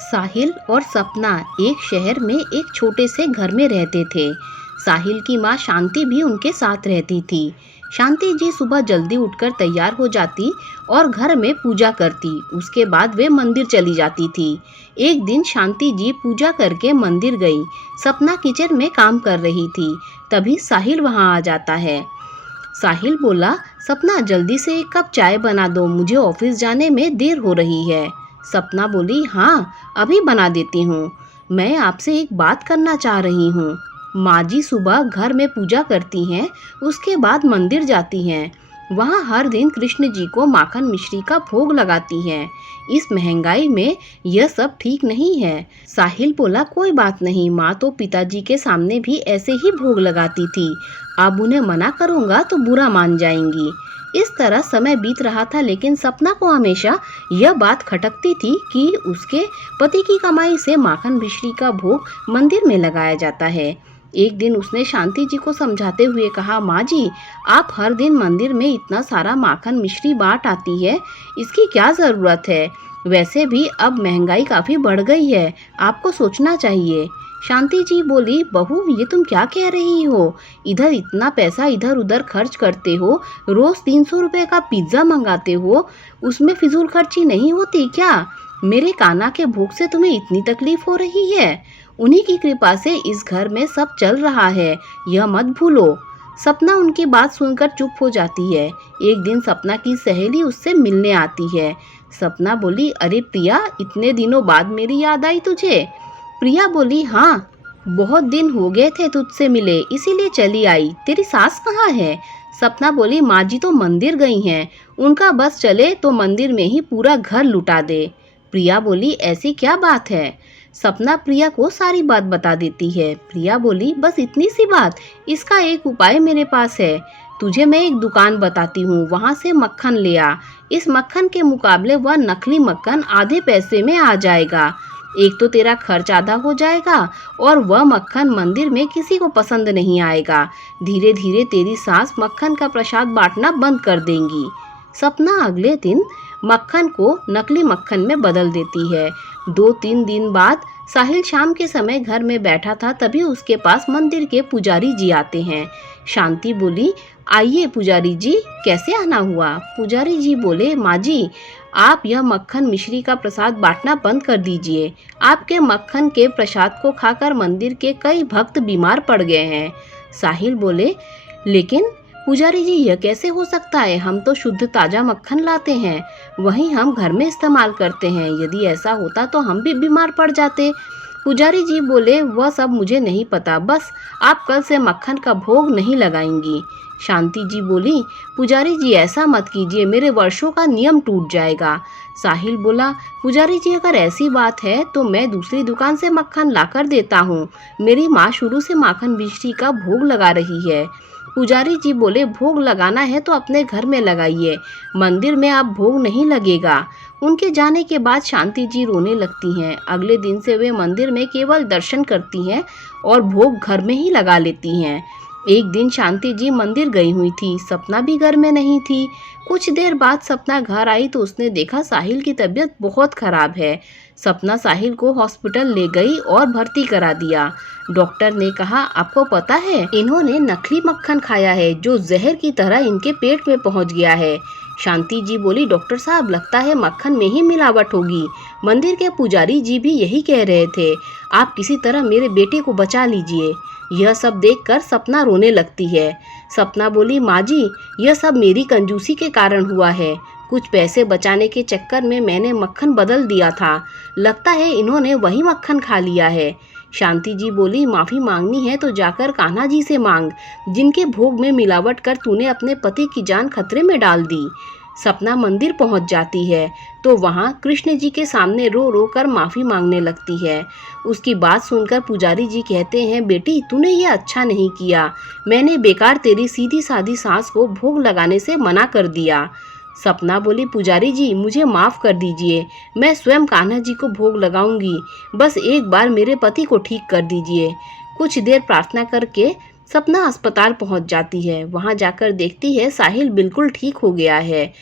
साहिल और सपना एक शहर में एक छोटे से घर में रहते थे। साहिल की माँ शांति भी उनके साथ रहती थी। शांति जी सुबह जल्दी उठकर तैयार हो जाती और घर में पूजा करती। उसके बाद वे मंदिर चली जाती थी। एक दिन शांति जी पूजा करके मंदिर गई। सपना किचन में काम कर रही थी। तभी साहिल वहाँ आ जाता है। साहिल बोला, सपना जल्दी से एक कप चाय बना दो, मुझे ऑफिस जाने में देर हो रही है। सपना बोली, हाँ अभी बना देती हूँ। मैं आपसे एक बात करना चाह रही हूँ। माँ जी सुबह घर में पूजा करती हैं, उसके बाद मंदिर जाती हैं। वहाँ हर दिन कृष्ण जी को माखन मिश्री का भोग लगाती हैं। इस महंगाई में यह सब ठीक नहीं है। साहिल बोला, कोई बात नहीं, माँ तो पिताजी के सामने भी ऐसे ही भोग लगाती थी। अब उन्हें मना करूँगा तो बुरा मान जाएंगी। इस तरह समय बीत रहा था, लेकिन सपना को हमेशा यह बात खटकती थी कि उसके पति की कमाई से माखन मिश्री का भोग मंदिर में लगाया जाता है। एक दिन उसने शांति जी को समझाते हुए कहा, माँ जी, आप हर दिन मंदिर में इतना सारा माखन मिश्री बांट आती है, इसकी क्या ज़रूरत है? वैसे भी अब महंगाई काफ़ी बढ़ गई है, आपको सोचना चाहिए। शांति जी बोली, बहू ये तुम क्या कह रही हो? इधर इतना पैसा इधर उधर खर्च करते हो, रोज़ 300 रुपये का पिज्ज़ा मंगाते हो, उसमें फिजूल खर्ची नहीं होती क्या? मेरे कान्हा के भोग से तुम्हें इतनी तकलीफ हो रही है? उन्हीं की कृपा से इस घर में सब चल रहा है, यह मत भूलो। सपना उनकी बात सुनकर चुप हो जाती है। एक दिन सपना की सहेली उससे मिलने आती है। सपना बोली, अरे प्रिया, इतने दिनों बाद मेरी याद आई तुझे? प्रिया बोली, हाँ बहुत दिन हो गए थे तुझसे मिले, इसीलिए चली आई। तेरी सास कहाँ है? सपना बोली, माँ जी तो मंदिर गई हैं, उनका बस चले तो मंदिर में ही पूरा घर लुटा दे। प्रिया बोली, ऐसी क्या बात है? सपना प्रिया को सारी बात बता देती है। प्रिया बोली, बस इतनी सी बात? इसका एक उपाय मेरे पास है। तुझे मैं एक दुकान बताती हूँ, वहाँ से मक्खन ले आ। इस मक्खन के मुकाबले वह नकली मक्खन आधे पैसे में आ जाएगा। एक तो तेरा खर्च आधा हो जाएगा और वह मक्खन मंदिर में किसी को पसंद नहीं आएगा। धीरे धीरे तेरी सास मक्खन का प्रसाद बांटना बंद कर देंगी। सपना अगले दिन मक्खन को नकली मक्खन में बदल देती है। 2-3 दिन बाद साहिल शाम के समय घर में बैठा था, तभी उसके पास मंदिर के पुजारी जी आते हैं। शांति बोली, आइए पुजारी जी, कैसे आना हुआ? पुजारी जी बोले, माँ जी, आप यह मक्खन मिश्री का प्रसाद बांटना बंद कर दीजिए। आपके मक्खन के प्रसाद को खाकर मंदिर के कई भक्त बीमार पड़ गए हैं। साहिल बोले, लेकिन पुजारी जी यह कैसे हो सकता है? हम तो शुद्ध ताज़ा मक्खन लाते हैं, वही हम घर में इस्तेमाल करते हैं। यदि ऐसा होता तो हम भी बीमार पड़ जाते। पुजारी जी बोले, वह सब मुझे नहीं पता, बस आप कल से मक्खन का भोग नहीं लगाएंगी। शांति जी बोली, पुजारी जी ऐसा मत कीजिए, मेरे वर्षों का नियम टूट जाएगा। साहिल बोला, पुजारी जी अगर ऐसी बात है तो मैं दूसरी दुकान से मक्खन लाकर देता हूँ। मेरी माँ शुरू से माखन मिश्री का भोग लगा रही है। पुजारी जी बोले, भोग लगाना है तो अपने घर में लगाइए, मंदिर में अब भोग नहीं लगेगा। उनके जाने के बाद शांति जी रोने लगती हैं। अगले दिन से वे मंदिर में केवल दर्शन करती हैं और भोग घर में ही लगा लेती हैं। एक दिन शांति जी मंदिर गई हुई थी, सपना भी घर में नहीं थी। कुछ देर बाद सपना घर आई तो उसने देखा साहिल की तबीयत बहुत खराब है। सपना साहिल को हॉस्पिटल ले गई और भर्ती करा दिया। डॉक्टर ने कहा, आपको पता है इन्होंने नकली मक्खन खाया है जो जहर की तरह इनके पेट में पहुंच गया है। शांति जी बोली, डॉक्टर साहब, लगता है मक्खन में ही मिलावट होगी। मंदिर के पुजारी जी भी यही कह रहे थे। आप किसी तरह मेरे बेटे को बचा लीजिए। यह सब देखकर सपना रोने लगती है। सपना बोली, माँ जी, यह सब मेरी कंजूसी के कारण हुआ है। कुछ पैसे बचाने के चक्कर में मैंने मक्खन बदल दिया था। लगता है इन्होंने वही मक्खन खा लिया है। शांति जी बोली, माफ़ी मांगनी है तो जाकर कान्हा जी से मांग, जिनके भोग में मिलावट कर तूने अपने पति की जान खतरे में डाल दी। सपना मंदिर पहुंच जाती है तो वहां कृष्ण जी के सामने रो रो कर माफ़ी मांगने लगती है। उसकी बात सुनकर पुजारी जी कहते हैं, बेटी तूने ये अच्छा नहीं किया, मैंने बेकार तेरी सीधी सादी सास को भोग लगाने से मना कर दिया। सपना बोली, पुजारी जी मुझे माफ़ कर दीजिए, मैं स्वयं कान्हा जी को भोग लगाऊंगी, बस एक बार मेरे पति को ठीक कर दीजिए। कुछ देर प्रार्थना करके सपना अस्पताल पहुंच जाती है। वहां जाकर देखती है साहिल बिल्कुल ठीक हो गया है।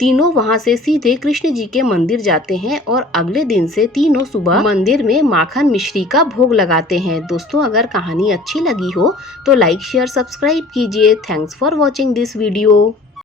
तीनों वहां से सीधे कृष्ण जी के मंदिर जाते हैं और अगले दिन से तीनों सुबह मंदिर में माखन मिश्री का भोग लगाते हैं। दोस्तों, अगर कहानी अच्छी लगी हो तो लाइक शेयर सब्सक्राइब कीजिए। Thanks for watching this video.